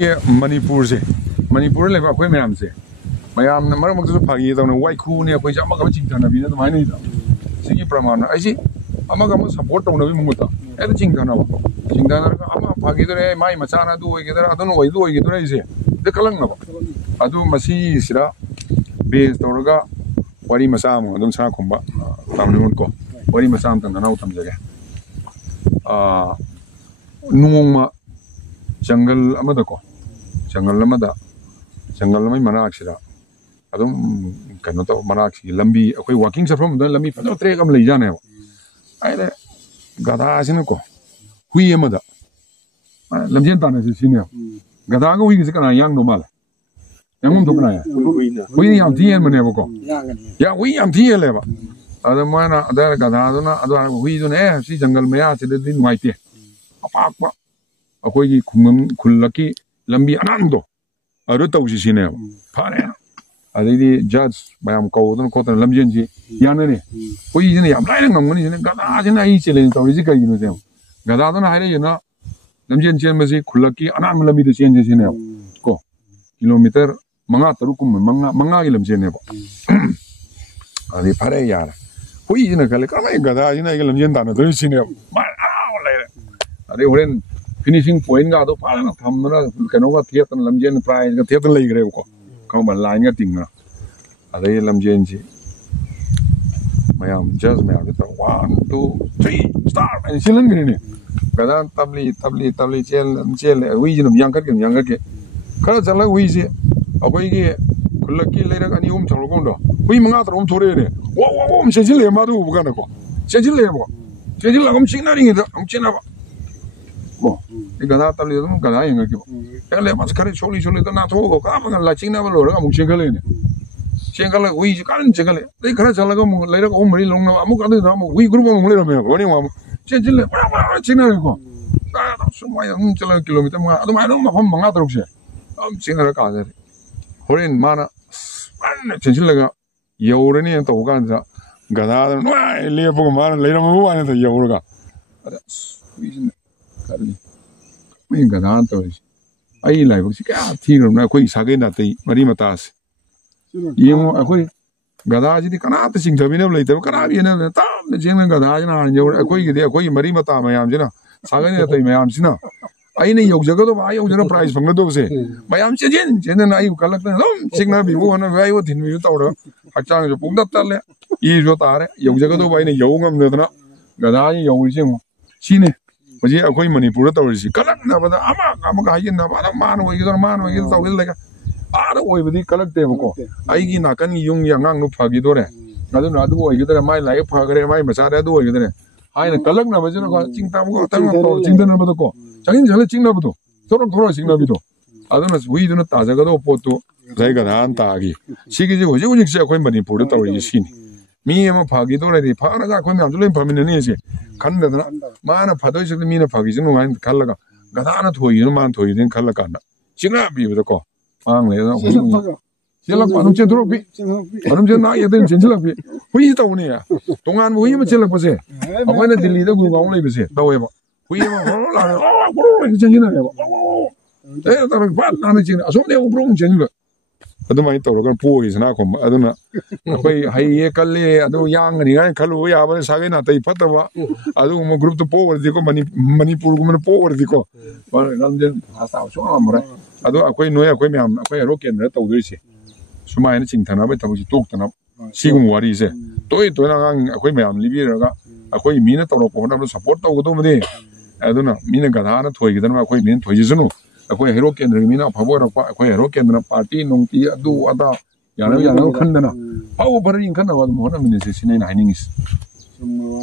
Manipur se Manipur le ba khoi mayam se mayam na maram su phagi da no wai khu ne khoi jama ka ching thana bi na mai ni da sigi pramana ai si ama ga support to na bi muta e da ching thana ka ama phagi dore mai macha na du oi ge da adon oi du oi ge dore se de kalang na ba adu masi sira base to ga wari masa mo adon sa khomba tamni ko wari masa am tang na utam jage nungma jungle amada ko jungle lamai manaksira adum kano to manaksi lambi akoi walking sa from lambi fa trek am lei jane ai le gada asin ko hui amada lamjen ta na sine gada ga hui se kana yang no mal yang to kana ya hui yam tien mane ko ya hui yam tien le ba ada mana ada gada do na ada hui do ne si jungle me ya se de ngai te apak ba akoi gi khulaki lambi anando aro tawsi sine phare adidi judge bayam ko don ko tan lamjen ji yana ne koi jine yam lai ngam ngani jine gada jine ai chele tawri ji kai no se gada don haire yena lamjen chen masi khulaki anam lambi de chen ji sine ko kilometer manga tarukum manga gi lamjen ne ba adi phare yar koi jine kale kamai gada jine gi lamjen ta na do sine ma lai adi horen finishing point ga do pala na thamna kano ga theatan lamjen prize ga theatan lei gre ko ka ma line ga tingna adai lamjen ji mayam just mayam ta 1 2 3 start and silan gre ni kada tabli chel wi jinum yang ka ke kala chala wi ji akoi gi kulaki leira ani chalo gondo wi manga trom thore ne wo sejil le ma du bukan ko sejil le bo sejil la chingna ring da china ba bo gada tabli dum gada yang ke ele mas kare choli da na tho ko ka la chingna ba lo ga mu chingale ne chingale wi ji kan chingale dei kara chala ga mu leira ko mari long na amu ka de na mu wi group mu le me ko ni ma sejil le chingna ko ka su ma yang chala kilometer ma adu ma ma pham manga trok se am chingna ka de horin mana an sejil ga yore ni to ga da gada no le po ma leira mu wa ne to yore ga wi Main gada to ai lai bok ka thi ro na koi sa ge na tai mari mata se yemo akoi gada ji kana ta sing thabi na lai ta kana bi na ta ne jeng gada ji na yo akoi ge de akoi mari mata mayam ji na sa ge na tai mayam si na ai ne yog jaga to ba yog jana prize phang na do se mayam che jen na ai kalak na sing na bi wo na gai wo thin bi to ro hachang jo pung da ta le I jo ta re yog jaga to ba ne yo ngam ne na gada ji yo ji mo si ne Maji akoi Manipur ta ori si kalak na bada ama ka yin na bada man oi gidor ta wil lega ara oi badi kalak te ko ai gi na kan yung yang ang nu phagi dore adu na adu oi gidor mai lai phagre mai masa da adu oi gidor ai na kalak na baji na ching ta ko tang to ching na bada ko changin jale ching na bado thoro ching na bido adu na wi du na ta jaga do po to jai ga dan ta gi si gi ji ho ji si akoi Manipur ta ori si ni mi ama phagi dore ri phara ga khon am le phamine ni si kan da mana phadoi se mi na phagi jinu ngai khalla ga gada na thoi no man thoi din khalla ka na chingna bi bi ko ang le na sila pa num chen thro bi num chen na ye den chen chila bi hui ta uni ya tongan hui ma chila pa se apoi na Delhi da gu gaung le bi se ta we ba hui ma la chen china ba ta ba na na chin asom de ubro chen chila adu mai to ro po gi na ko adu na apoi hai ye kalle adu yang ni ga khalu ya ba sa ge na tai phata ba adu mo group to po war di ko Manipur ko po war di ko ba lam den ha sa so am ra adu akoi noi akoi myam akoi ro ken na to doi se sumai na ching thana ba ta ji tok tana si gum wari se toi na gang akoi myam li bi ra ga akoi mi na to ro ko na support to go do me adu na mi na ga na thoi gi dan ma akoi min thoi ji sunu akoi hero kendra mi na phabo ra pa akoi hero kendra party nong ti adu ada yana khandana pau bari khanna wa mo na min se sinai na hining is